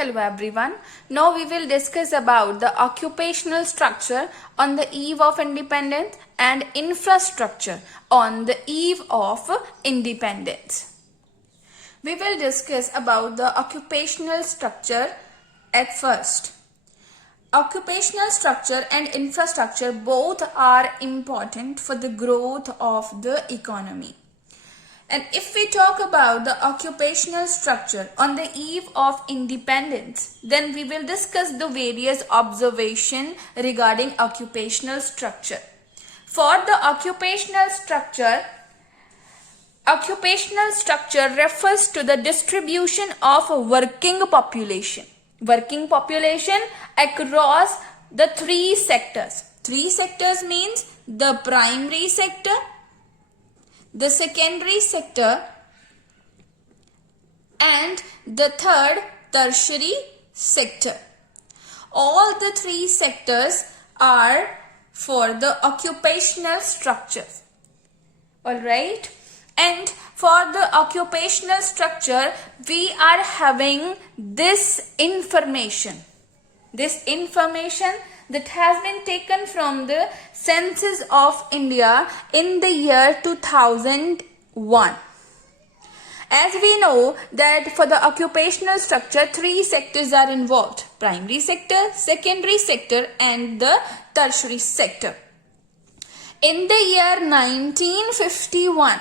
Hello everyone. Now we will discuss about the occupational structure on the eve of independence and infrastructure on the eve of independence. We will discuss about the occupational structure at first. Occupational structure and infrastructure both are important for the growth of the economy. And if we talk about the occupational structure on the eve of independence, then we will discuss the various observations regarding occupational structure. For the occupational structure refers to the distribution of working population. Working population across the three sectors. Three sectors means the primary sector, the secondary sector, and the third, tertiary sector. All the three sectors are for the occupational structures. Alright? And for the occupational structure, we are having this information. This information that has been taken from the census of India in the year 2001. As we know that for the occupational structure, three sectors are involved: primary sector, secondary sector, and the tertiary sector. In the year 1951,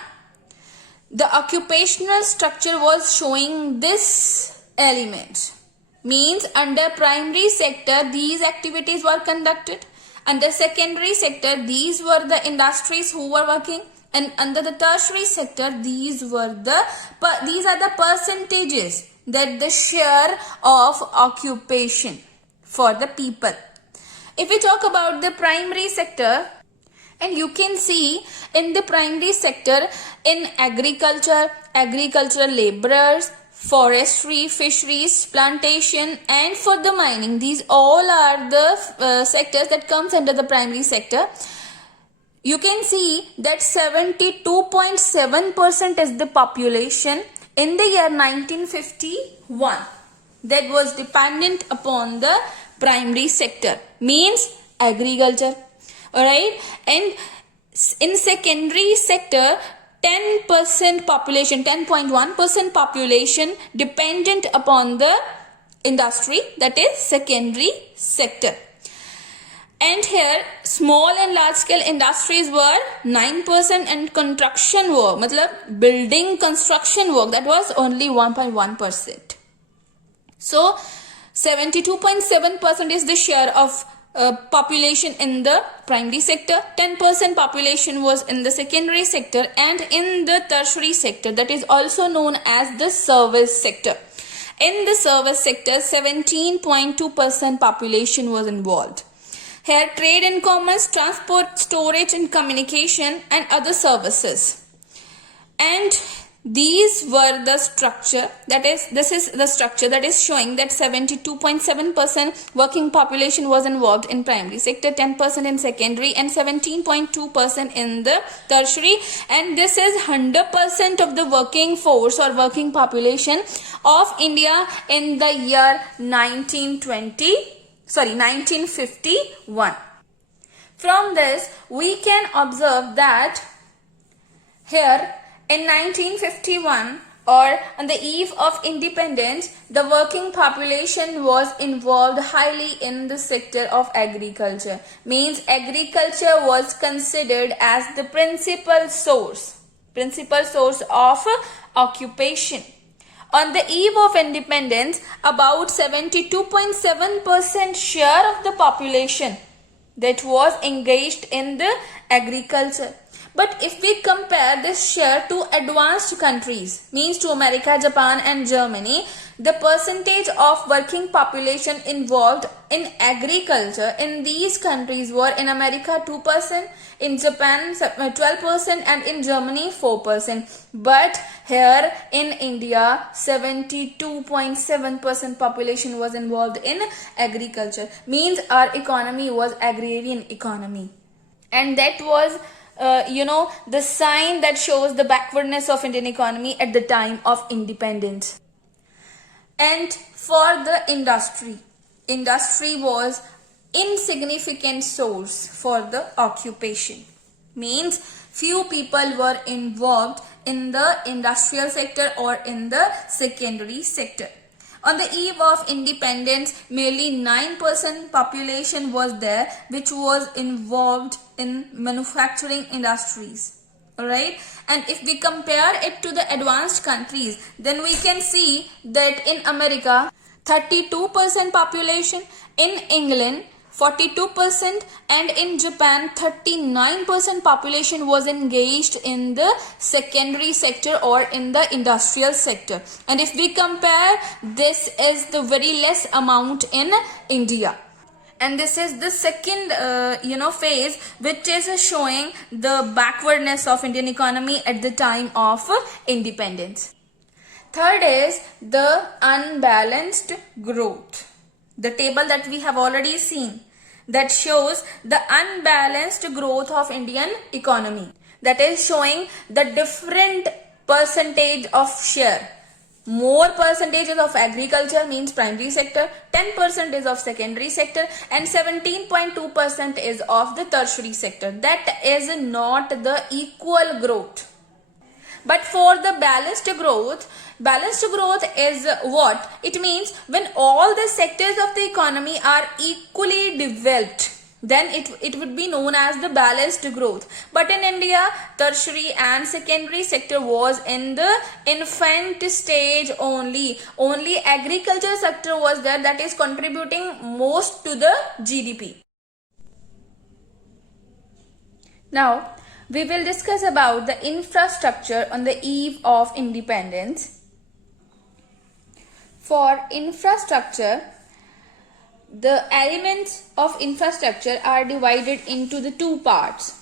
the occupational structure was showing this element. Means under primary sector, these activities were conducted. Under secondary sector, these were the industries who were working. And under the tertiary sector, these are the percentages that the share of occupation for the people. If we talk about the primary sector, and you can see in the primary sector, in agricultural laborers, forestry, fisheries, plantation, and for the mining, these all are the sectors that comes under the primary sector. You can see that 72.7% is the population in the year 1951 that was dependent upon the primary sector, means agriculture. Alright, and in secondary sector, 10% population, 10.1% population dependent upon the industry, that is secondary sector. And here small and large scale industries were 9%, and construction work, building construction work, that was only 1.1%. So 72.7% is the share of population in the primary sector, 10% population was in the secondary sector, and in the tertiary sector, that is also known as the service sector. In the service sector, 17.2% population was involved. Here trade and commerce, transport, storage and communication, and other services. And these were the structure, this is the structure that is showing that 72.7% working population was involved in primary sector, 10% in secondary, and 17.2% in the tertiary. And this is 100% of the working force or working population of India in the year 1951. From this, we can observe that here in 1951, or on the eve of independence, the working population was involved highly in the sector of agriculture. Means agriculture was considered as the principal source of occupation. On the eve of independence, about 72.7% share of the population that was engaged in the agriculture. But if we compare this share to advanced countries, means to America, Japan and Germany, the percentage of working population involved in agriculture in these countries were in America 2%, in Japan 12%, and in Germany 4%. But here in India, 72.7% population was involved in agriculture. Means our economy was agrarian economy. And that was the sign that shows the backwardness of Indian economy at the time of independence. And for the industry was insignificant source for the occupation. Means few people were involved in the industrial sector or in the secondary sector. On the eve of independence, merely 9% population was there which was involved in manufacturing industries. Alright, and if we compare it to the advanced countries, then we can see that in America 32% population, in England 42%, and in Japan 39% population was engaged in the secondary sector or in the industrial sector. And if we compare, this is the very less amount in India. And this is the second phase which is showing the backwardness of Indian economy at the time of independence. Third is the unbalanced growth. The table that we have already seen that shows the unbalanced growth of Indian economy, that is showing the different percentage of share. More percentages of agriculture means primary sector, 10% is of secondary sector, and 17.2% is of the tertiary sector. That is not the equal growth. But for the balanced growth is what? It means when all the sectors of the economy are equally developed, then it would be known as the balanced growth. But in India, tertiary and secondary sector was in the infant stage only. Only agriculture sector was there, that is contributing most to the GDP. Now, we will discuss about the infrastructure on the eve of independence. For infrastructure, the elements of infrastructure are divided into the two parts.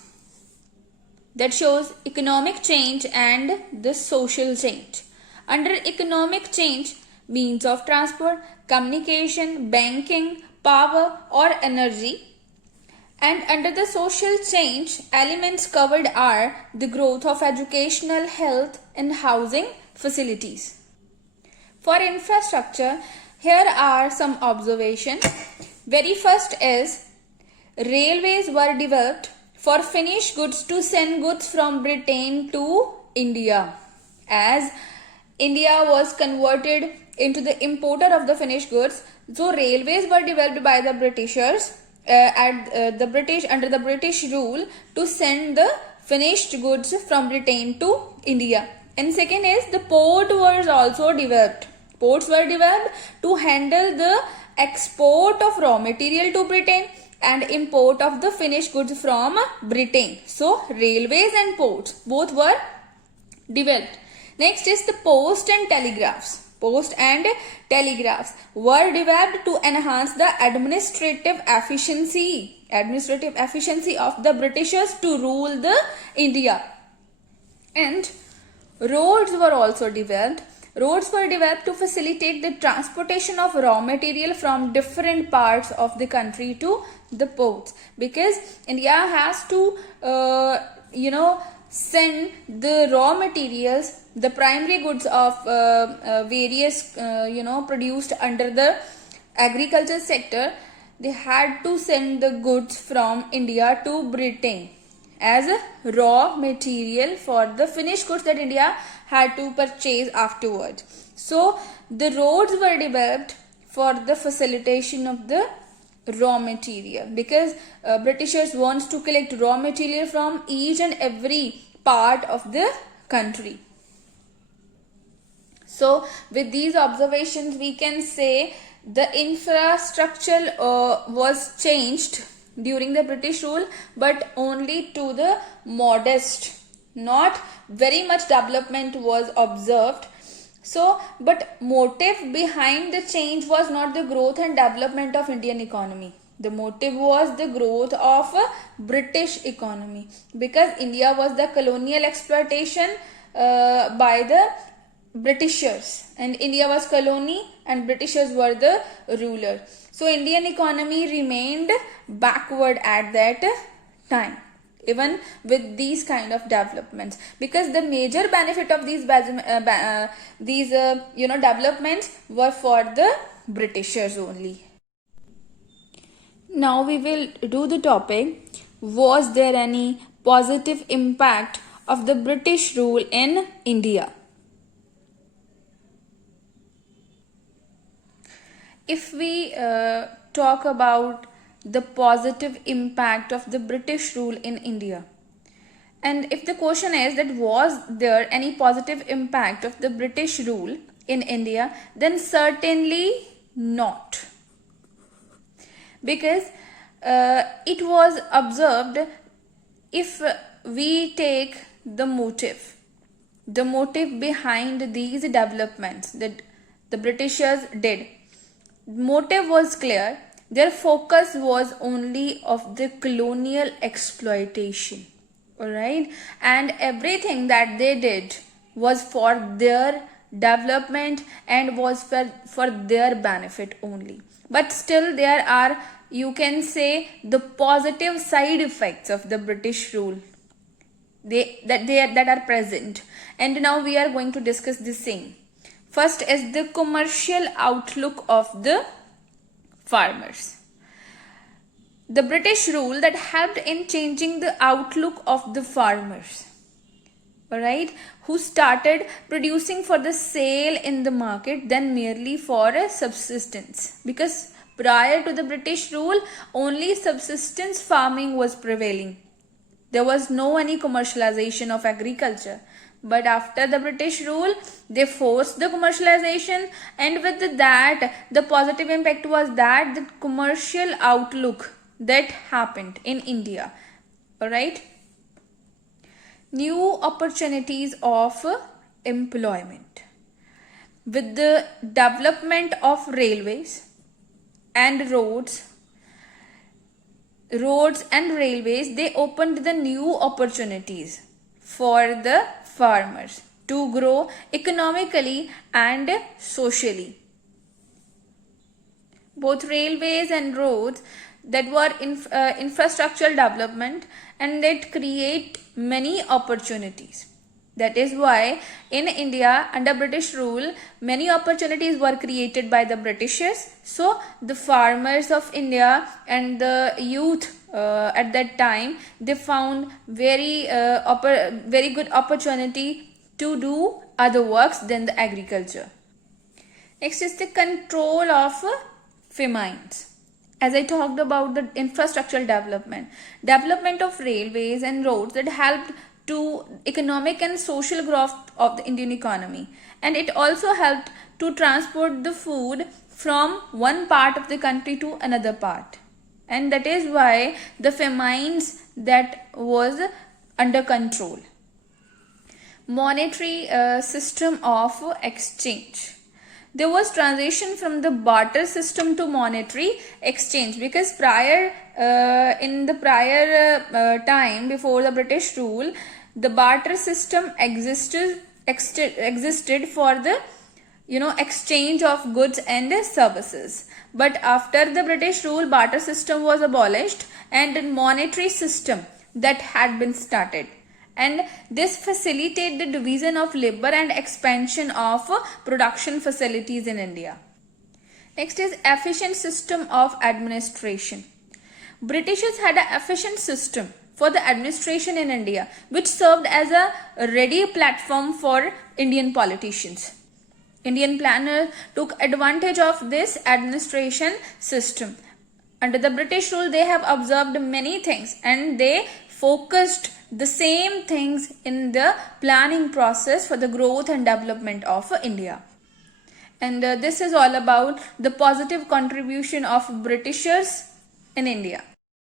That shows economic change and the social change. Under economic change, means of transport, communication, banking, power or energy. And under the social change, elements covered are the growth of educational, health and housing facilities. For infrastructure, here are some observations. Very first is, railways were developed for finished goods to send goods from Britain to India. As India was converted into the importer of the finished goods, so railways were developed by the Britishers under the British rule to send the finished goods from Britain to India. And second is, the port was also developed. Ports were developed to handle the export of raw material to Britain and import of the finished goods from Britain. So railways and ports both were developed. Next is the post and telegraphs. Post and telegraphs were developed to enhance the administrative efficiency of the Britishers to rule the India. And roads were also developed. Roads were developed to facilitate the transportation of raw material from different parts of the country to the ports, because India has to send the raw materials, the primary goods of various produced under the agriculture sector. They had to send the goods from India to Britain as a raw material for the finished goods that India had to purchase afterwards. So the roads were developed for the facilitation of the raw material, because Britishers wants to collect raw material from each and every part of the country. So with these observations, we can say the infrastructure was changed during the British rule, but only to the modest, not very much development was observed. So, but motive behind the change was not the growth and development of Indian economy. The motive was the growth of a British economy, because India was the colonial exploitation by the Britishers, and India was colony and Britishers were the ruler. So Indian economy remained backward at that time. even with these kind of developments, because the major benefit of these developments were for the Britishers only. Now we will do the topic, was there any positive impact of the British rule in India? If we talk about the positive impact of the British rule in India, and if the question is that was there any positive impact of the British rule in India, then certainly not, because it was observed. If we take the motive behind these developments that the Britishers did, motive was clear. Their focus was only of the colonial exploitation, all right, and everything that they did was for their development and was for their benefit only. But still there are, you can say, the positive side effects of the British rule that are present, and now we are going to discuss the same. First is the commercial outlook of the farmers. The British rule that helped in changing the outlook of the farmers, alright, who started producing for the sale in the market than merely for a subsistence, because prior to the British rule only subsistence farming was prevailing. There was no any commercialization of agriculture. But after the British rule, they forced the commercialization, and with that, the positive impact was that the commercial outlook that happened in India. Alright. New opportunities of employment. With the development of railways and roads and railways, they opened the new opportunities for the farmers to grow economically and socially. Both railways and roads that were infrastructural development, and that create many opportunities. That is why in India under British rule many opportunities were created by the Britishers. So the farmers of India and the youth at that time, they found very good opportunity to do other works than the agriculture. Next is the control of famines. As I talked about the infrastructural development of railways and roads that helped to economic and social growth of the Indian economy, and it also helped to transport the food from one part of the country to another part, and that is why the famines that was under control. Monetary system of exchange. There was transition from the barter system to monetary exchange, because in the prior time before the British rule, the barter system existed for the exchange of goods and services. But after the British rule, barter system was abolished and a monetary system that had been started, and this facilitated the division of labor and expansion of production facilities in India. Next is efficient system of administration. Britishers had an efficient system for the administration in India, which served as a ready platform for Indian politicians. Indian planners took advantage of this administration system. Under the British rule, they have observed many things, and they focused the same things in the planning process for the growth and development of India. And this is all about the positive contribution of Britishers in India.